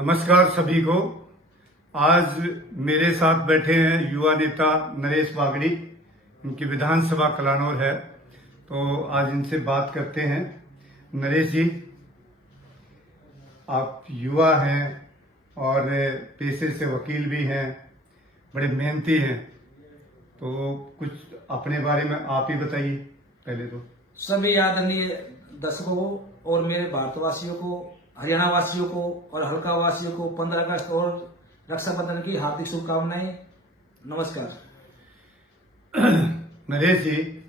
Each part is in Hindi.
नमस्कार सभी को। आज मेरे साथ बैठे हैं युवा नेता नरेश बागड़ी। इनकी विधानसभा कलानौर है, तो आज इनसे बात करते हैं। नरेश जी, आप युवा हैं और पेशे से वकील भी हैं, बड़े मेहनती हैं, तो कुछ अपने बारे में आप ही बताइए पहले तो। सभी आदरणीय दर्शकों को और मेरे भारतवासियों को, हरियाणा वासियों को और हल्का वासियों को 15 अगस्त और रक्षाबंधन की हार्दिक शुभकामनाएं। नमस्कार। नरेश जी,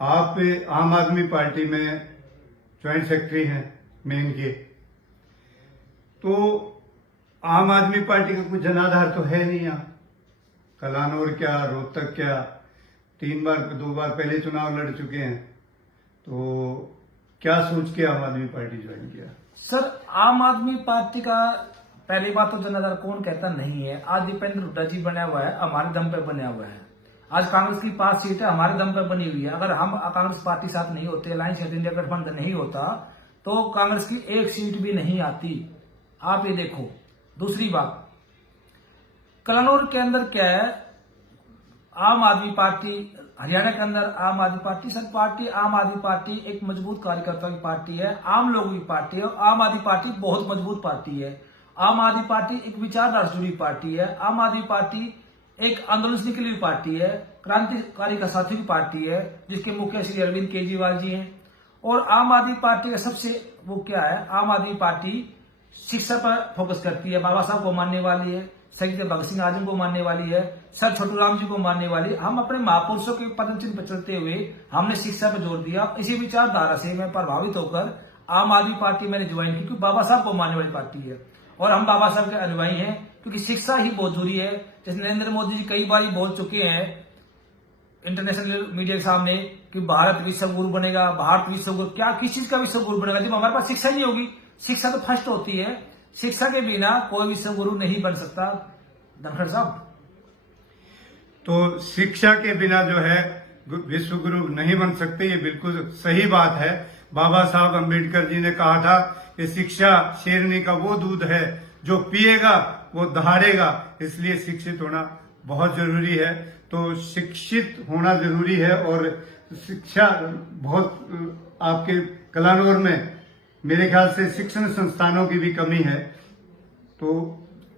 आप आम आदमी पार्टी में ज्वाइंट सेक्रेटरी हैं मेन के, तो आम आदमी पार्टी का कुछ जनाधार तो है नहीं यहाँ। कलानौर क्या, रोहतक क्या, 2 बार पहले चुनाव लड़ चुके हैं, तो क्या सोच के आम आदमी पार्टी ज्वाइन किया? सर, आम आदमी पार्टी का पहली बात तो जनाधार कौन कहता नहीं है। आज दीपेंद्र हुड्डा जी बना हुआ है, हमारे दम पे बना हुआ है। आज कांग्रेस की 5 सीटें हमारे दम पे बनी हुई है। अगर हम कांग्रेस पार्टी साथ नहीं होते, अलायंस इंडिया गठबंधन नहीं होता, तो कांग्रेस की 1 सीट भी नहीं आती। आप ये देखो। दूसरी बात, कलानौर के अंदर क्या है, आम आदमी पार्टी, हरियाणा के अंदर आम आदमी पार्टी, सब पार्टी, आम आदमी पार्टी एक मजबूत कार्यकर्ता की पार्टी है, आम लोगों की पार्टी है। और आम आदमी पार्टी बहुत मजबूत पार्टी है। आम आदमी पार्टी एक विचारधारा से जुड़ी पार्टी है। आम आदमी पार्टी एक आंदोलन से निकली हुई पार्टी है, क्रांतिकारी का साथी की पार्टी है, जिसके मुख्य श्री अरविंद केजरीवाल जी हैं। और आम आदमी पार्टी का सबसे वो क्या है, आम आदमी पार्टी शिक्षा पर फोकस करती है, बाबा साहब को मानने वाली है, शहीद भगत सिंह आजम को मानने वाली है, सर छोटू राम जी को मानने वाली है। हम अपने महापुरुषों के पद चिन्ह पर चलते हुए हमने शिक्षा पर जोर दिया। इसी विचारधारा से मैं प्रभावित होकर आम आदमी पार्टी मैंने ज्वाइन की, क्योंकि बाबा साहब को मानने वाली पार्टी है और हम बाबा साहब के अनुयायी हैं, क्योंकि शिक्षा ही बहुत जरूरी है। जैसे नरेंद्र मोदी जी कई बार बोल चुके हैं इंटरनेशनल मीडिया के सामने कि भारत विश्व गुरु बनेगा, भारत विश्व गुरु। क्या किस चीज का विश्व गुरु बनेगा जब हमारे पास शिक्षा नहीं होगी? शिक्षा तो फर्स्ट होती है। शिक्षा के बिना कोई विश्व गुरु नहीं बन सकता। धनखड़ साहब, तो शिक्षा के बिना जो है विश्व गुरु नहीं बन सकते, ये बिल्कुल सही बात है। बाबा साहब अम्बेडकर जी ने कहा था कि शिक्षा शेरनी का वो दूध है जो पिएगा वो दहाड़ेगा, इसलिए शिक्षित होना बहुत जरूरी है। तो शिक्षित होना जरूरी है और शिक्षा बहुत आपके कलानौर में मेरे ख्याल से शिक्षण संस्थानों की भी कमी है। तो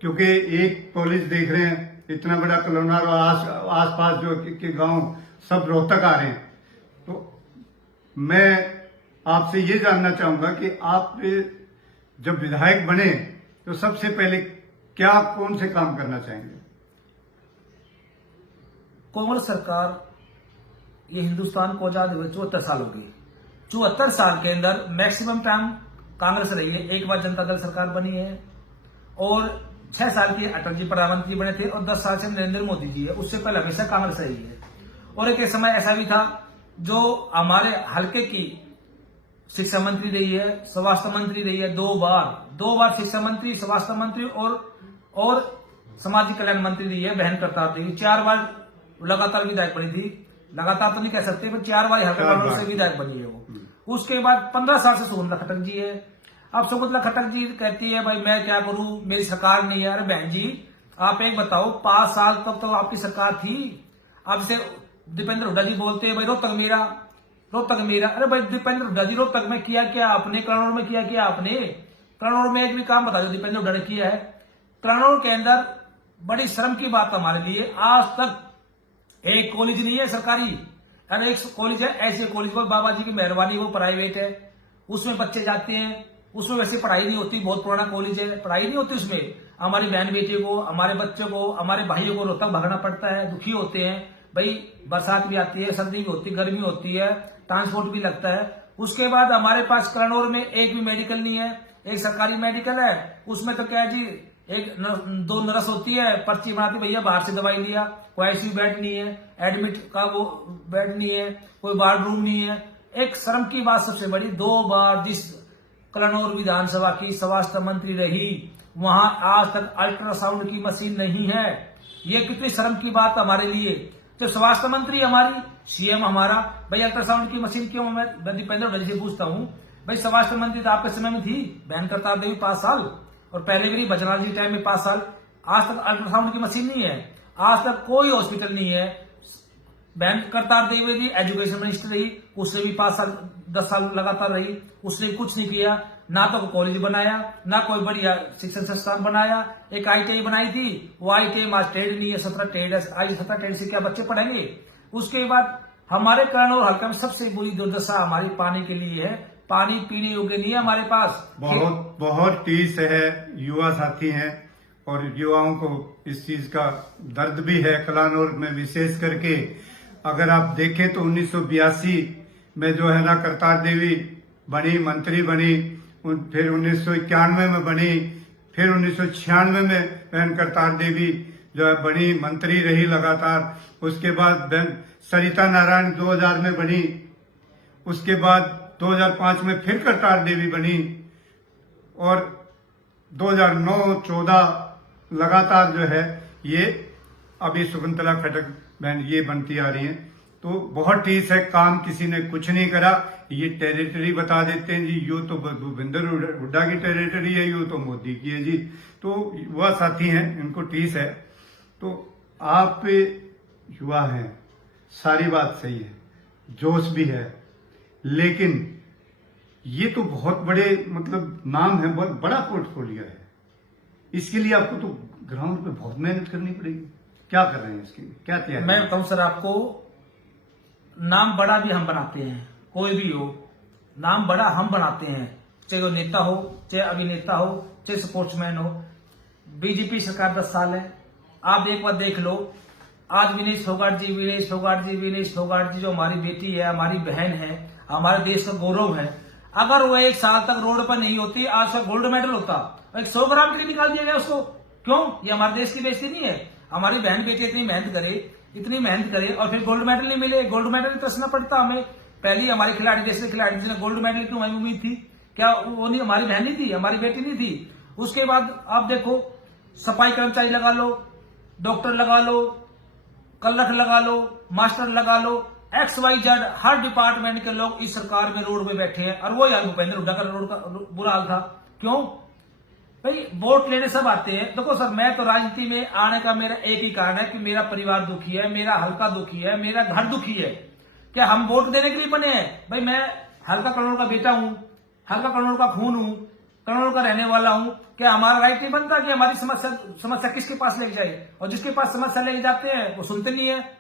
क्योंकि एक कॉलेज देख रहे हैं, इतना बड़ा कलानौर और आसपास जो के गांव सब रोहतक आ रहे हैं, तो मैं आपसे ये जानना चाहूंगा कि आप जब विधायक बने तो सबसे पहले क्या, कौन से काम करना चाहेंगे? कांग्रेस सरकार, ये हिंदुस्तान को आजाद हुए 74 साल हो गए। 74 साल के अंदर मैक्सिमम टाइम कांग्रेस रही है। एक बार जनता दल सरकार बनी है और 6 साल की अटल जी प्रधानमंत्री बने थे और 10 साल से नरेंद्र मोदी जी है। उससे पहले हमेशा कांग्रेस रही है। और एक समय ऐसा भी था जो हमारे हल्के की शिक्षा मंत्री रही है, स्वास्थ्य मंत्री रही है, 2 बार शिक्षा मंत्री, स्वास्थ्य मंत्री और सामाजिक कल्याण मंत्री रही है बहन प्रताप देवी। 4 बार लगातार विधायक बनी थी। लगातार तो नहीं कह सकते, पर 4 बार हल्का से विधायक बनी है वो। उसके बाद 15 साल से सुगंधा खट्टर जी है। अब सुगंधा खट्टर जी कहती है भाई मैं क्या करूं, मेरी सरकार नहीं है। अरे बहन जी, आप एक बताओ, 5 साल तक तो आपकी सरकार थी। अब से दीपेंद्र हुड्डा जी बोलते हैं भाई रोहतक मेरा। अरे भाई दीपेंद्र हुड्डा जी, रोहतक में किया क्या आपने? कलानौर में किया क्या आपने? कलानौर में एक भी काम बता दो दीपेंद्र हुड्डा ने किया है? कलानौर के अंदर बड़ी शर्म की बात हमारे लिए, आज तक एक कॉलेज नहीं है सरकारी। अरे एक कॉलेज है, ऐसे कॉलेज वो बाबा जी की मेहरबानी, वो प्राइवेट है, उसमें बच्चे जाते हैं, उसमें वैसे पढ़ाई नहीं होती। बहुत पुराना कॉलेज है, पढ़ाई नहीं होती उसमें। हमारी बहन बेटियों को, हमारे बच्चों को, हमारे भाइयों को रोहतक भागना पड़ता है, दुखी होते हैं भाई। बरसात भी आती है, सर्दी भी होती है, गर्मी होती है, ट्रांसपोर्ट भी लगता है। उसके बाद हमारे पास कलानौर में एक भी मेडिकल नहीं है। एक सरकारी मेडिकल है, उसमें तो क्या है जी, 2 नर्स होती है, पर्ची बनाती, भैया बाहर से दवाई लिया। कोई आईसीयू बेड नहीं है, एडमिट का वो बेड नहीं है, कोई वार्डरूम नहीं है। एक शर्म की बात सबसे बड़ी, 2 बार जिस कलानौर विधानसभा की स्वास्थ्य मंत्री रही, वहां आज तक अल्ट्रासाउंड की मशीन नहीं है। ये कितनी शर्म की बात हमारे लिए। जो स्वास्थ्य मंत्री हमारी, सीएम हमारा, भाई अल्ट्रासाउंड की मशीन क्यों? मैं दीपेंद्र हुड्डा जी से पूछता हूं, भाई स्वास्थ्य मंत्री तो आपके समय में थी बहन प्रताप देवी 5 साल, और पहले भी नहीं, बचनाल जी टाइम में 5 साल। आज तक अल्ट्रासाउंड की मशीन नहीं है, आज तक कोई हॉस्पिटल नहीं है। बहन करतार देवी जी एजुकेशन मिनिस्टर रही, उसने भी 5 साल 10 साल लगातार रही, उसने कुछ नहीं किया। ना तो कॉलेज बनाया, ना कोई बढ़िया शिक्षण संस्थान बनाया। एक ITI बनाई थी, वो ITI आज ट्रेड नहीं है, 17 ट्रेड है। आज 17 ट्रेड से क्या बच्चे पढ़ेंगे? उसके बाद हमारे करणौर हल्का में सबसे बुरी दुर्दशा हमारी पानी के लिए है। पानी पीने योग्य नहीं है हमारे पास। बहुत बहुत टीस है, युवा साथी हैं और युवाओं को इस चीज का दर्द भी है। कलानौर में विशेष करके अगर आप देखें तो 1982 में जो है ना करतार देवी बनी, मंत्री बनी, फिर 1991 में बनी, फिर 1996 में बहन करतार देवी जो है बनी, मंत्री रही लगातार। उसके बाद बहन सरिता नारायण 2000 में बनी, उसके बाद 2005 में फिर करतार देवी बनी और 2009-14 लगातार जो है ये अभी शकुंतला खटक बहन ये बनती आ रही हैं। तो बहुत ठीक है, काम किसी ने कुछ नहीं करा। ये टेरिटरी बता देते हैं जी, यो तो भूपेंद्र हुड्डा की टेरिटरी है, यो तो मोदी की है जी। तो युवा साथी हैं, इनको टीस है। तो आप युवा हैं, सारी बात सही है, जोश भी है, लेकिन ये तो बहुत बड़े मतलब नाम है, बहुत बड़ा पोर्टफोलियो है। इसके लिए आपको तो ग्राउंड पे बहुत मेहनत करनी पड़ेगी। क्या कर रहे हैं इसके लिए, क्या तैयारी? मैं बताऊं सर आपको, नाम बड़ा भी हम बनाते हैं, कोई भी हो नाम बड़ा हम बनाते हैं, चाहे वो नेता हो, चाहे अभिनेता हो, चाहे स्पोर्ट्समैन हो। बीजेपी सरकार 10 साल है, आप एक बार देख लो। आज विनेश फोगाट जी जो हमारी बेटी है, हमारी बहन है, हमारे देश का गौरव है। अगर वो 1 साल तक रोड पर नहीं होती, आज का गोल्ड मेडल होता। 100 ग्राम के लिए निकाल दिया गया उसको, क्यों? ये हमारे देश की बेइज्जती नहीं है? हमारी बहन बेटी इतनी मेहनत करे और फिर गोल्ड मेडल नहीं मिले। गोल्ड मेडल तरसना पड़ता हमें। पहले हमारे खिलाड़ी, जैसे खिलाड़ी जिन्हें गोल्ड मेडल की हमें उम्मीद थी, क्या वो नहीं हमारी बहन नहीं थी, हमारी बेटी नहीं थी? उसके बाद आप देखो, सफाई कर्मचारी लगा लो, डॉक्टर लगा लो, कलरख लगा लो, मास्टर लगा लो, XYZ हर डिपार्टमेंट के लोग इस सरकार में रोड पे बैठे हैं। और वो यार भूपेंद्र हुड्डा का रोड का बुरा हाल था। क्यों भाई? वोट लेने सब आते हैं। देखो सर, मैं तो राजनीति में आने का मेरा एक ही कारण है कि मेरा परिवार दुखी है, मेरा हल्का दुखी है, मेरा घर दुखी है। क्या हम वोट देने के लिए बने हैं? भाई मैं हल्का करोड़ का बेटा हूं, हल्का करोड़ का खून हूं, करोड़ का रहने वाला हूं। क्या हमारा राइट नहीं बनता कि हमारी समस्या किसके पास लेके जाए? और जिसके पास समस्या लेके जाते हैं वो सुनते नहीं है।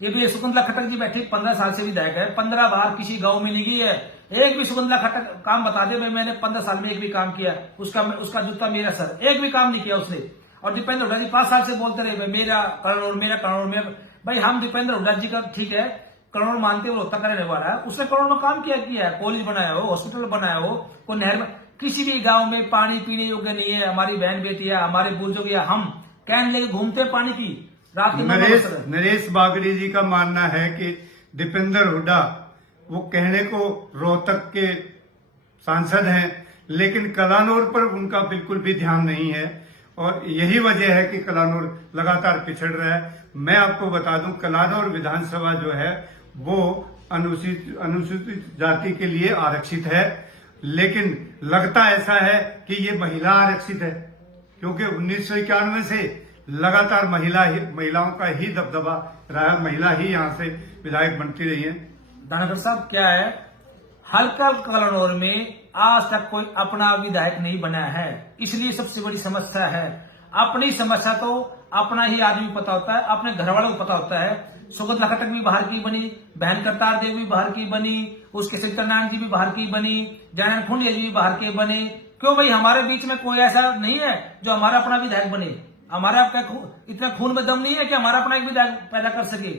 ये भी शकुंतला खट्टक जी बैठी 15 साल से विधायक है, 15 बार किसी गांव में नहीं गई है। एक भी शकुंतला खट्टक काम बता दे, मैंने 15 साल में एक भी काम किया, उसका जूता मेरा सर, एक भी काम नहीं किया उसने। और दीपेंद्र हुड्डा जी 5 साल से बोलते रहे मेरा करोड़। भाई हम दीपेंद्र हुड्डा जी का ठीक है, करोड़ मानते हुए रोहतक रहने वाला है, उसने करोड़ में काम किया है, कॉलेज बनाया हो, हॉस्पिटल बनाया हो, कोई नहर में, किसी भी गांव में पानी पीने योग्य नहीं है। हमारी बहन बेटी है, हमारे बुजुर्ग या हम कैन लेके घूमते पानी की रात के। नरेश बागड़ी जी का मानना है कि दीपेंद्र हुड्डा वो कहने को रोहतक के सांसद हैं, लेकिन कलानौर पर उनका बिल्कुल भी ध्यान नहीं है। और यही वजह है कि कलानौर लगातार पिछड़ रहा है। मैं आपको बता दूं, कलानौर विधानसभा जो है वो अनुसूचित जाति के लिए आरक्षित है, लेकिन लगता ऐसा है कि ये महिला आरक्षित है, क्योंकि 1991 से लगातार महिलाओं का ही दबदबा रहा, महिला ही यहाँ से विधायक बनती रही है। दानागर साहब, क्या है, हल्का कलानौर में आज तक कोई अपना विधायक नहीं बना है, इसलिए सबसे बड़ी समस्या है। अपनी समस्या तो अपना ही आदमी पता होता है, अपने घर वालों को पता होता है। शकुंतला खट्टक भी बाहर की बनी, बहन करतार देवी भी बाहर की बनी, उसके सत्यनारायण जी भी बाहर की बनी, जयनारायण खुंडिया जी भी बाहर के बने। क्यों भाई? हमारे बीच में कोई ऐसा नहीं है जो हमारा अपना विधायक बने। हमारा इतना खून में दम नहीं है कि हमारा अपना एक विधायक पैदा कर सके।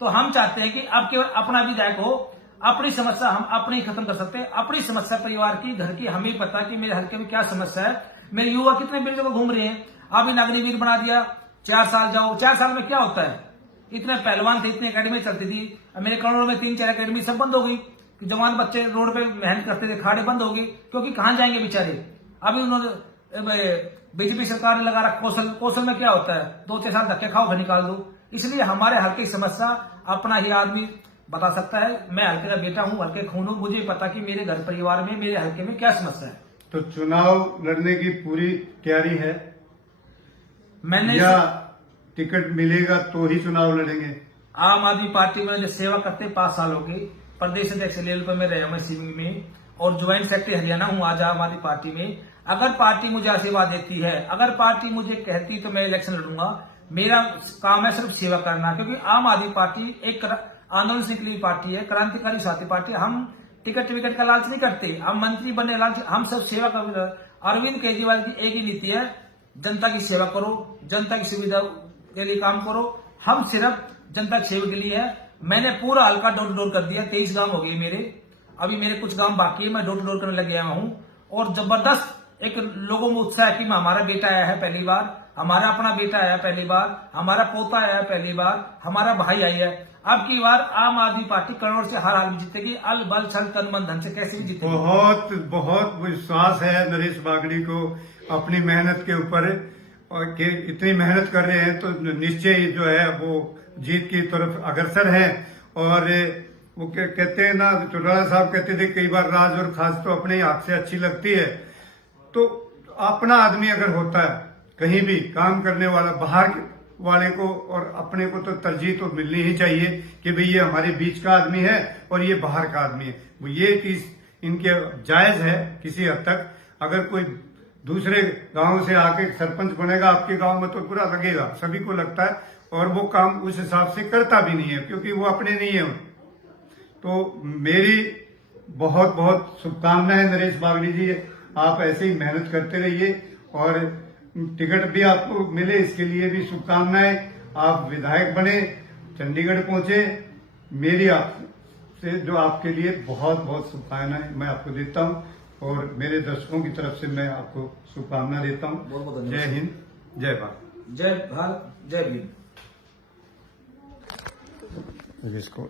तो हम चाहते हैं कि अब केवल अपना विधायक हो, अपनी समस्या हम अपने ही खत्म कर सकते हैं। अपनी समस्या परिवार की, घर की, हमें पता कि मेरे हल्के में क्या समस्या है। मेरे युवा कितने बिल्डिंग को घूम रहे हैं, अभी नागरिक बना दिया, 4 साल जाओ। 4 साल में क्या होता है? इतने पहलवान थे, इतनी अकेडमी चलती थी, मेरे करोड़ में 3-4 अकेडमी सब बंद हो गई। जवान बच्चे रोड पे मेहनत करते थे, खाड़े बंद हो गए, क्योंकि कहां जाएंगे बेचारे। अभी उन्होंने बीजेपी सरकार ने लगा रखा कौशल में क्या होता है, 2-6 साल धक्के खाओ, घर निकाल दो। इसलिए हमारे हल्के की समस्या अपना ही आदमी बता सकता है। मैं हल्के का बेटा हूं, हल्के खून हूं, मुझे पता कि मेरे घर परिवार में, मेरे हल्के में क्या समस्या है। तो चुनाव लड़ने की पूरी तैयारी है मैंने या टिकट मिलेगा तो ही चुनाव लड़ेंगे? आम आदमी पार्टी में जो सेवा करते 5 साल हो गए, प्रदेश अध्यक्ष लेवल पर मैं रहा मैं सिविंग में और ज्वाइंट सेक्रेटरी हरियाणा हूं आज आम आदमी पार्टी में। अगर पार्टी मुझे आशीर्वाद देती है, अगर पार्टी मुझे कहती तो मैं इलेक्शन लड़ूंगा। मेरा काम है सिर्फ सेवा करना, क्योंकि आम आदमी पार्टी एक आंदोलन से निकली पार्टी है, क्रांतिकारी साथी पार्टी। हम टिकट विकट का लालच नहीं करते, हम मंत्री बनने लालच, हम सब सेवा का। अरविंद केजरीवाल की एक ही नीति है, जनता की सेवा करो, जनता की सुविधा के लिए काम करो। हम सिर्फ जनता की सेवा के लिए है। मैंने पूरा हल्का डोर टू डोर कर दिया, 23 गांव हो गए मेरे, अभी मेरे कुछ गांव बाकी है, मैं डोर टू डोर करने लग गया हूं। और जबरदस्त एक लोगों में उत्साह है कि हमारा बेटा आया है पहली बार, हमारा अपना बेटा आया पहली बार, हमारा पोता आया पहली बार, हमारा भाई आई है। अब की बार आम आदमी पार्टी करोड़ से हर हाल में जीतेगी, अल बल छल तन मन धन से कैसे भी जीतेगी। बहुत बहुत विश्वास है नरेश बागड़ी को अपनी मेहनत के ऊपर, और कि इतनी मेहनत कर रहे हैं तो निश्चय ही जो है वो जीत की तरफ अग्रसर है। और वो कहते हैं ना, चौटाला साहब कहते थे कई बार राज और खास तो अपने ही हाथ से अच्छी लगती है। तो अपना आदमी अगर होता है कहीं भी काम करने वाला, बाहर वाले को और अपने को तो तरजीह तो मिलनी ही चाहिए कि भाई ये हमारे बीच का आदमी है और ये बाहर का आदमी है। वो ये चीज इनके जायज है किसी हद तक। अगर कोई दूसरे गांव से आके सरपंच बनेगा आपके गांव में तो बुरा लगेगा, सभी को लगता है, और वो काम उस हिसाब से करता भी नहीं है क्योंकि वो अपने नहीं है। तो मेरी बहुत बहुत शुभकामनाएं नरेश बागड़ी जी, आप ऐसे ही मेहनत करते रहिए और टिकट भी आपको मिले इसके लिए भी शुभकामनाएं। आप विधायक बने, चंडीगढ़ पहुंचे, मेरी आपसे जो आपके लिए बहुत बहुत शुभकामनाएं मैं आपको देता हूं और मेरे दर्शकों की तरफ से मैं आपको शुभकामना देता हूं। बहुत बहुत धन्यवाद। जय हिंद, जय भारत। जय भारत, जय भीम। इसको